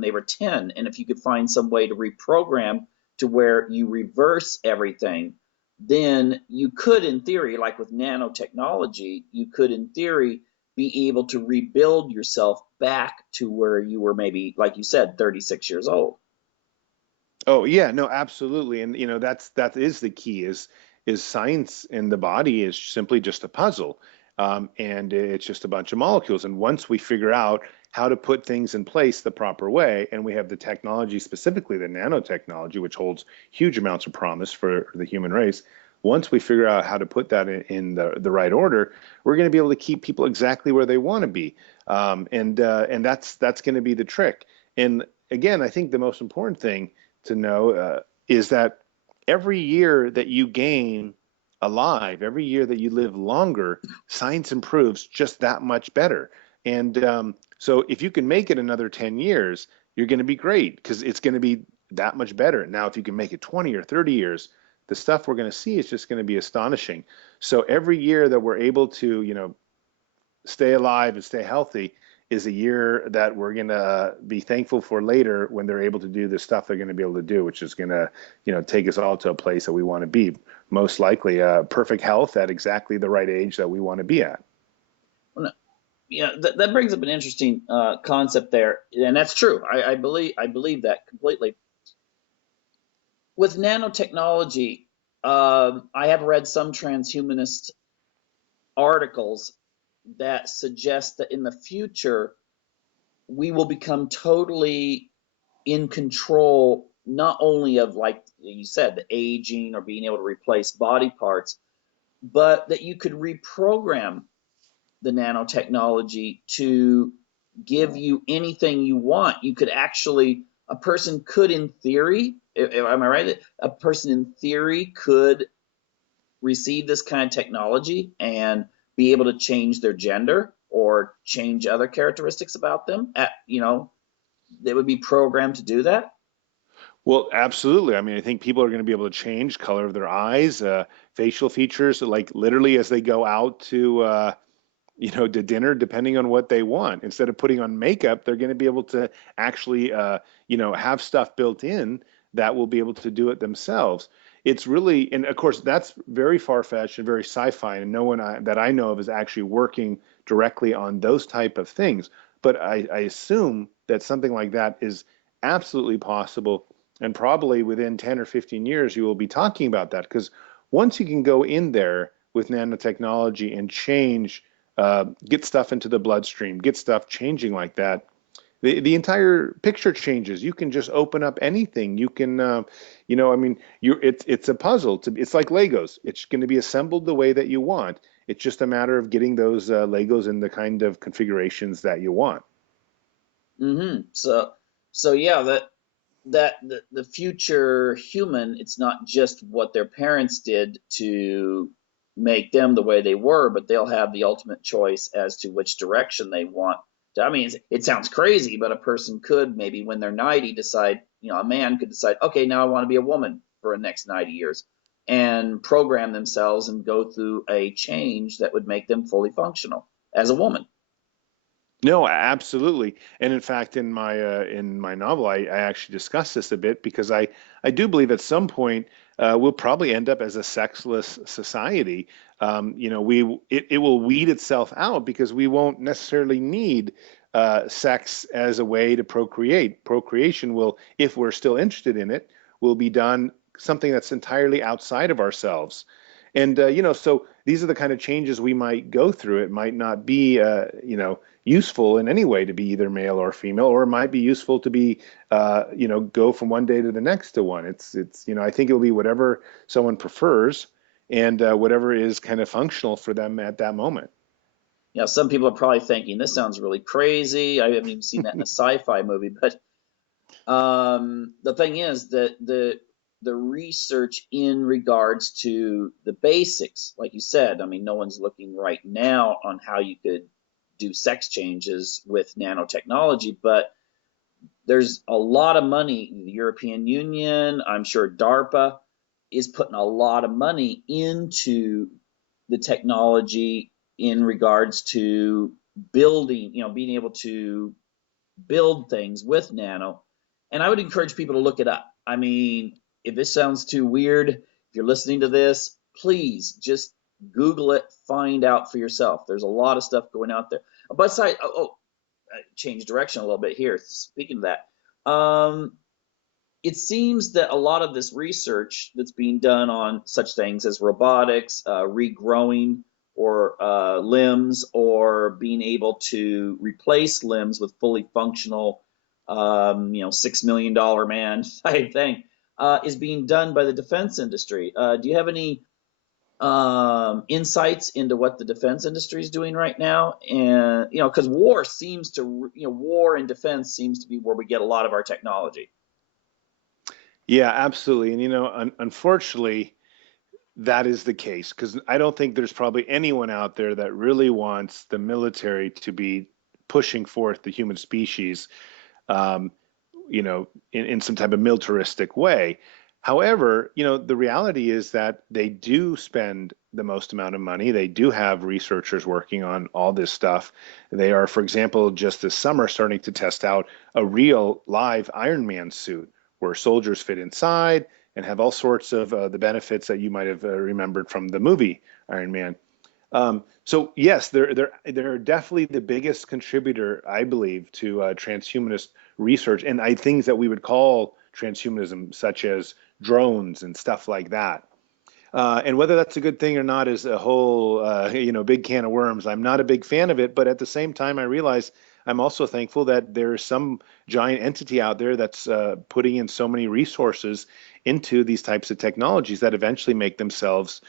they were 10. And if you could find some way to reprogram to where you reverse everything, then you could, in theory, like with nanotechnology, you could, in theory, be able to rebuild yourself back to where you were, maybe, like you said, 36 years old. Oh yeah, no, absolutely. And that is the key, is science in the body is simply just a puzzle. And it's just a bunch of molecules. And once we figure out how to put things in place the proper way, and we have the technology, specifically the nanotechnology, which holds huge amounts of promise for the human race. Once we figure out how to put that in the right order, we're going to be able to keep people exactly where they want to be. And that's going to be the trick. And again, I think the most important thing to know is that every year that you gain alive, every year that you live longer, science improves just that much better. And So if you can make it another 10 years, you're going to be great because it's going to be that much better. Now, if you can make it 20 or 30 years, the stuff we're going to see is just going to be astonishing. So every year that we're able to, stay alive and stay healthy is a year that we're going to be thankful for later when they're able to do the stuff they're going to be able to do, which is going to, take us all to a place that we want to be. Most likely, perfect health at exactly the right age that we want to be at. Well, no, yeah, that brings up an interesting concept there, and that's true. I believe that completely. With nanotechnology, I have read some transhumanist articles that suggest that in the future we will become totally in control, not only of, like you said, the aging or being able to replace body parts, but that you could reprogram the nanotechnology to give you anything you want. You could actually, a person could, in theory, am I right? A person in theory could receive this kind of technology and be able to change their gender or change other characteristics about them. They would be programmed to do that. Well, absolutely. I mean, I think people are going to be able to change color of their eyes, facial features, like literally as they go out to dinner, depending on what they want. Instead of putting on makeup, they're going to be able to actually, have stuff built in that will be able to do it themselves. It's really, and of course, that's very far-fetched and very sci-fi, and no one that I know of is actually working directly on those type of things. But I assume that something like that is absolutely possible, and probably within 10 or 15 years, you will be talking about that because once you can go in there with nanotechnology and change get stuff into the bloodstream, get stuff changing like that, the entire picture changes. You can just open up anything. You can, I mean, it's a puzzle. It's like Legos. It's going to be assembled the way that you want. It's just a matter of getting those Legos in the kind of configurations that you want. So yeah, the future human, it's not just what their parents did to make them the way they were, but they'll have the ultimate choice as to which direction they want. I mean, it sounds crazy, but a person could maybe when they're 90 decide, a man could decide, okay, now I want to be a woman for the next 90 years and program themselves and go through a change that would make them fully functional as a woman. No, absolutely. And in fact, in my novel, I actually discuss this a bit because I do believe at some point we'll probably end up as a sexless society. It will weed itself out because we won't necessarily need sex as a way to procreate. Procreation will, if we're still interested in it, will be done something that's entirely outside of ourselves. And so these are the kind of changes we might go through. It might not be, useful in any way to be either male or female, or it might be useful to be, go from one day to the next to one. I think it'll be whatever someone prefers and whatever is kind of functional for them at that moment. Some people are probably thinking this sounds really crazy. I haven't even seen that in a sci-fi movie, but the thing is that the research in regards to the basics, like you said, I mean, no one's looking right now on how you could do sex changes with nanotechnology, but there's a lot of money. The European Union, I'm sure DARPA is putting a lot of money into the technology in regards to building, being able to build things with nano. And I would encourage people to look it up. I mean, if this sounds too weird, if you're listening to this, please just Google it, find out for yourself. There's a lot of stuff going out there. But change direction a little bit here. Speaking of that, it seems that a lot of this research that's being done on such things as robotics, regrowing or limbs, or being able to replace limbs with fully functional, $6 million man type thing, is being done by the defense industry. Do you have any insights into what the defense industry is doing right now? And because war and defense seems to be where we get a lot of our technology. Yeah, absolutely. And unfortunately, that is the case because I don't think there's probably anyone out there that really wants the military to be pushing forth the human species, um, in some type of militaristic way. However, the reality is that they do spend the most amount of money. They do have researchers working on all this stuff. They are, for example, just this summer starting to test out a real live Iron Man suit where soldiers fit inside and have all sorts of the benefits that you might have remembered from the movie Iron Man. So yes, they're definitely the biggest contributor, I believe, to transhumanist research and things that we would call transhumanism, such as drones and stuff like that. And whether that's a good thing or not is a whole, big can of worms. I'm not a big fan of it, but at the same time, I realize I'm also thankful that there is some giant entity out there that's putting in so many resources into these types of technologies that eventually make themselves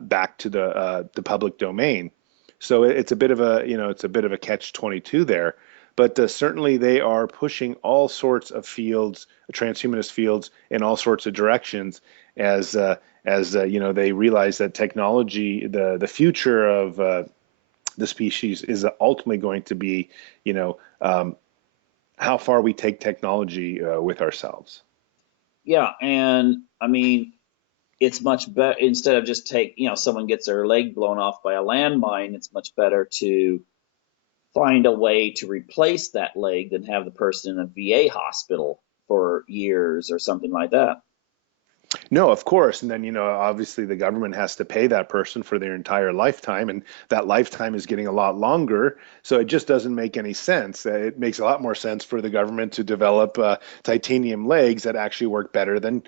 back to the public domain. So it's a bit of a catch-22 there. But certainly they are pushing all sorts of fields, transhumanist fields, in all sorts of directions as they realize that technology, the future of the species is ultimately going to be, you know, um, how far we take technology with ourselves. Yeah, and I mean, it's much better instead of just someone gets their leg blown off by a landmine. It's much better to find a way to replace that leg than have the person in a VA hospital for years or something like that. No, of course. And then, obviously the government has to pay that person for their entire lifetime, and that lifetime is getting a lot longer. So it just doesn't make any sense. It makes a lot more sense for the government to develop titanium legs that actually work better than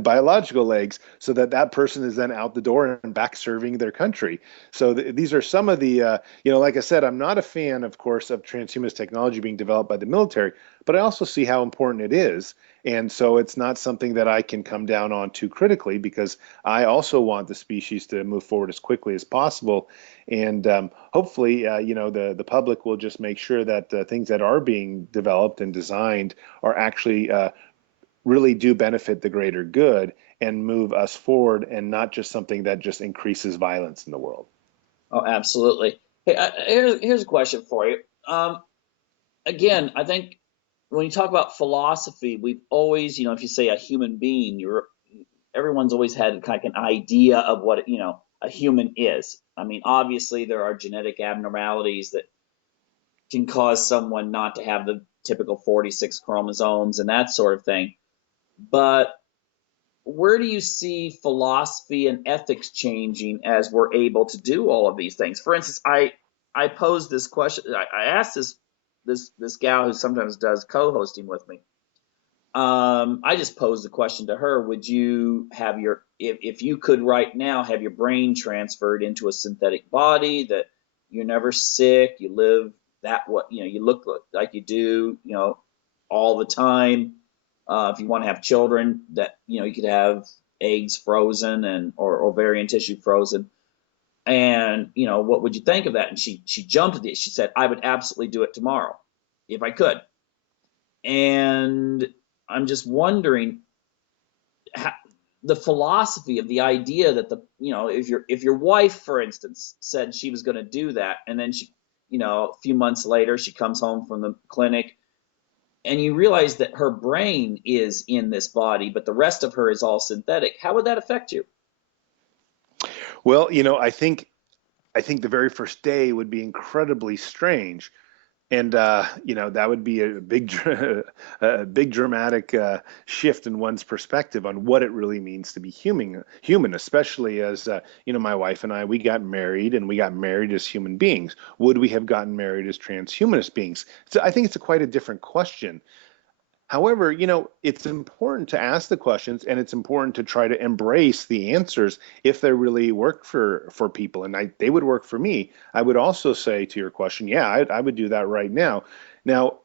biological legs, so that that person is then out the door and back serving their country. So these are some of the, like I said, I'm not a fan, of course, of transhumanist technology being developed by the military, but I also see how important it is. And so it's not something that I can come down on too critically, because I also want the species to move forward as quickly as possible. And hopefully, the public will just make sure that things that are being developed and designed are actually really do benefit the greater good and move us forward, and not just something that just increases violence in the world. Oh, absolutely. Hey, here's a question for you. Again, I think when you talk about philosophy, we've always, if you say a human being, everyone's always had kind of an idea of what a human is. I mean, obviously there are genetic abnormalities that can cause someone not to have the typical 46 chromosomes and that sort of thing. But where do you see philosophy and ethics changing as we're able to do all of these things? For instance, I posed this question. I asked this gal who sometimes does co-hosting with me. I just posed the question to her: would you have if you could right now have your brain transferred into a synthetic body that you're never sick, you live that what you look like you do, all the time. If you want to have children, that you could have eggs frozen and or ovarian tissue frozen, and what would you think of that? And she jumped at it. She said, "I would absolutely do it tomorrow if I could." And I'm just wondering how, the philosophy of the idea that if your wife, for instance, said she was going to do that, and then a few months later she comes home from the clinic, and you realize that her brain is in this body, but the rest of her is all synthetic. How would that affect you? Well, I think the very first day would be incredibly strange. And that would be a a big dramatic shift in one's perspective on what it really means to be human, especially as my wife and I, we got married, and we got married as human beings. Would we have gotten married as transhumanist beings? So I think it's quite a different question. However, it's important to ask the questions, and it's important to try to embrace the answers if they really work for people. And they would work for me. I would also say to your question, yeah, I would do that right now. Now,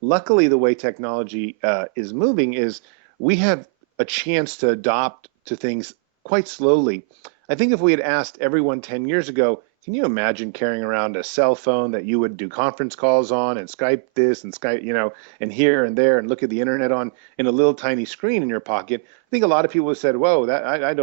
luckily, the way technology is moving is we have a chance to adopt to things quite slowly. I think if we had asked everyone 10 years ago, can you imagine carrying around a cell phone that you would do conference calls on, and Skype this and Skype, and here and there, and look at the internet on in a little tiny screen in your pocket? I think a lot of people have said, "Whoa, that I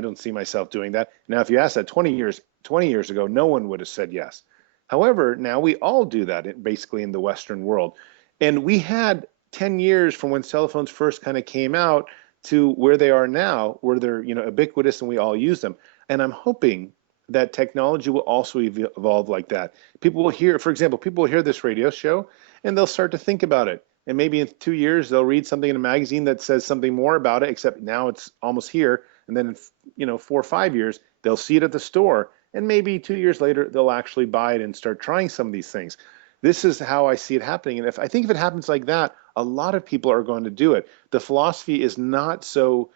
don't see myself doing that." Now, if you asked that 20 years ago, no one would have said yes. However, now we all do that basically in the Western world. And we had 10 years from when cell phones first kind of came out to where they are now, where they're, ubiquitous and we all use them. And I'm hoping that technology will also evolve like that. People will hear, for example, people will hear this radio show and they'll start to think about it. And maybe in 2 years, they'll read something in a magazine that says something more about it, except now it's almost here. And then in, 4 or 5 years, they'll see it at the store. And maybe 2 years later, they'll actually buy it and start trying some of these things. This is how I see it happening. And if it happens like that, a lot of people are going to do it. The philosophy is not so,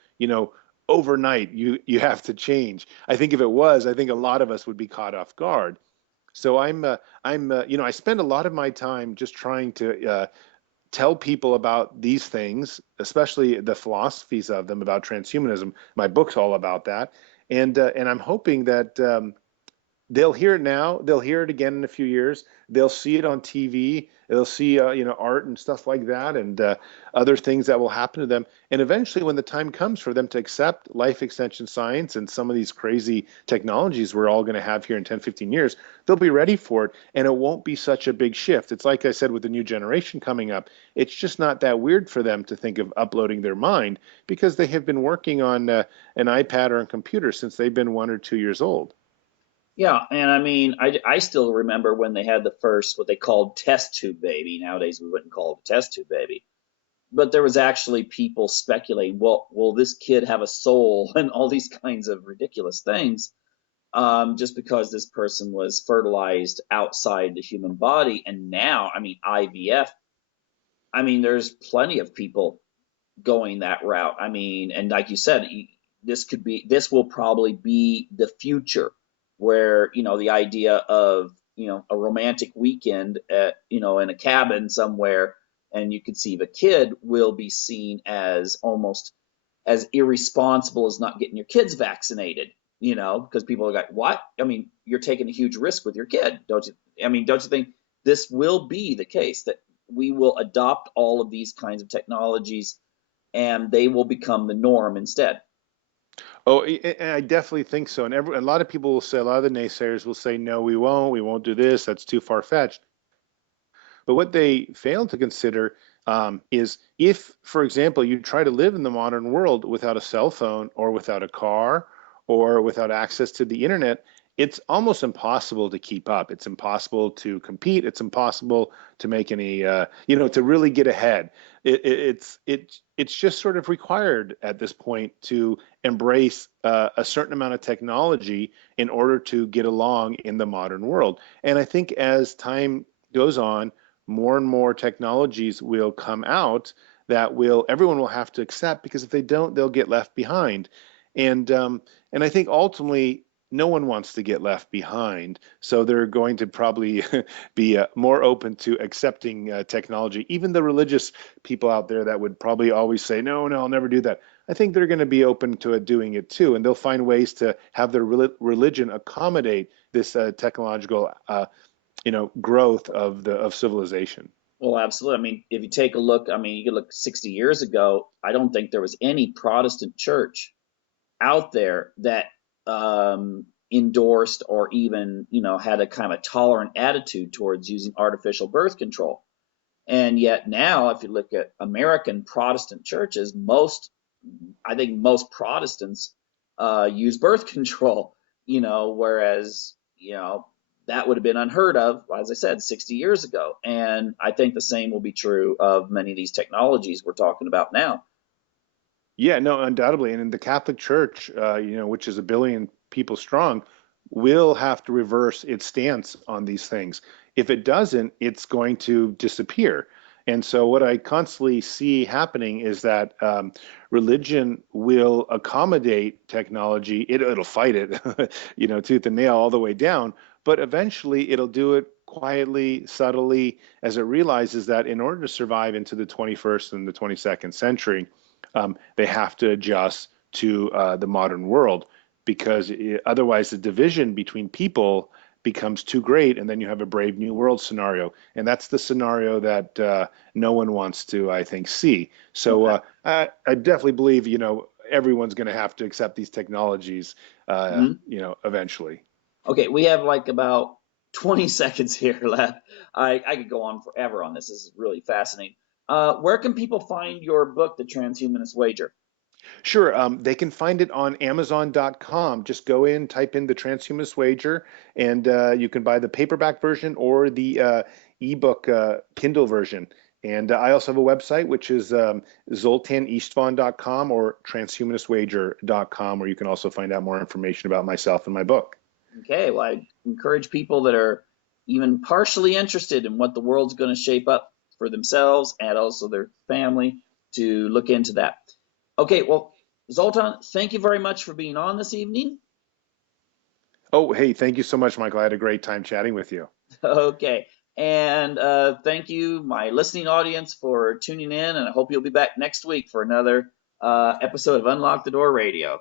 overnight you have to change. I think if it was, I think a lot of us would be caught off guard. So I spend a lot of my time just trying to tell people about these things, especially the philosophies of them about transhumanism. My book's all about that, and I'm hoping that they'll hear it now. They'll hear it again in a few years. They'll see it on TV. They'll see, art and stuff like that, and other things that will happen to them. And eventually, when the time comes for them to accept life extension science and some of these crazy technologies we're all going to have here in 10, 15 years, they'll be ready for it, and it won't be such a big shift. It's like I said with the new generation coming up. It's just not that weird for them to think of uploading their mind because they have been working on an iPad or a computer since they've been 1 or 2 years old. Yeah, and I mean, I still remember when they had the first what they called test tube baby. Nowadays we wouldn't call it a test tube baby, but there was actually people speculating, well, will this kid have a soul and all these kinds of ridiculous things, just because this person was fertilized outside the human body. And now, I mean, IVF. I mean, there's plenty of people going that route. I mean, and like you said, this will probably be the future where, the idea of, a romantic weekend at, in a cabin somewhere and you conceive a kid will be seen as almost as irresponsible as not getting your kids vaccinated, because people are like, what? I mean, you're taking a huge risk with your kid, don't you? I mean, don't you think this will be the case that we will adopt all of these kinds of technologies and they will become the norm instead? Oh, and I definitely think so. And a lot of people will say, a lot of the naysayers will say, no, we won't do this. That's too far-fetched. But what they fail to consider is if, for example, you try to live in the modern world without a cell phone or without a car or without access to the internet, it's almost impossible to keep up. It's impossible to compete. It's impossible to make any, to really get ahead. It's just sort of required at this point to embrace a certain amount of technology in order to get along in the modern world. And I think as time goes on, more and more technologies will come out that will everyone will have to accept because if they don't, they'll get left behind. And I think ultimately no one wants to get left behind, so they're going to probably be more open to accepting technology. Even the religious people out there that would probably always say, no, no, I'll never do that. I think they're going to be open to doing it too, and they'll find ways to have their religion accommodate this technological growth of civilization. Well, absolutely. I mean, if you take a look, I mean, you could look 60 years ago, I don't think there was any Protestant church out there that endorsed or even, had a kind of a tolerant attitude towards using artificial birth control. And yet now, if you look at American Protestant churches, I think most Protestants use birth control, whereas, that would have been unheard of, as I said, 60 years ago. And I think the same will be true of many of these technologies we're talking about now. Yeah, no, undoubtedly. And in the Catholic Church, which is a billion people strong, will have to reverse its stance on these things. If it doesn't, it's going to disappear. And so, what I constantly see happening is that religion will accommodate technology. It'll fight it, tooth and nail all the way down. But eventually, it'll do it quietly, subtly, as it realizes that in order to survive into the 21st and the 22nd century, they have to adjust to the modern world because otherwise the division between people becomes too great, and then you have a Brave New World scenario, and that's the scenario that no one wants to, I think, see. So Okay. I definitely believe, everyone's going to have to accept these technologies, Mhm. eventually. Okay, we have like about 20 seconds here left. I could go on forever on this. This is really fascinating. Where can people find your book, The Transhumanist Wager? Sure. They can find it on Amazon.com. Just go in, type in the Transhumanist Wager, and you can buy the paperback version or the ebook Kindle version. And I also have a website, which is ZoltanIstvan.com or transhumanistwager.com, where you can also find out more information about myself and my book. Okay, well, I encourage people that are even partially interested in what the world's going to shape up for themselves and also their family to look into that. Okay, well, Zoltan, thank you very much for being on this evening. Oh, hey, thank you so much, Michael. I had a great time chatting with you. Okay, and thank you, my listening audience, for tuning in, and I hope you'll be back next week for another episode of Unlock the Door Radio.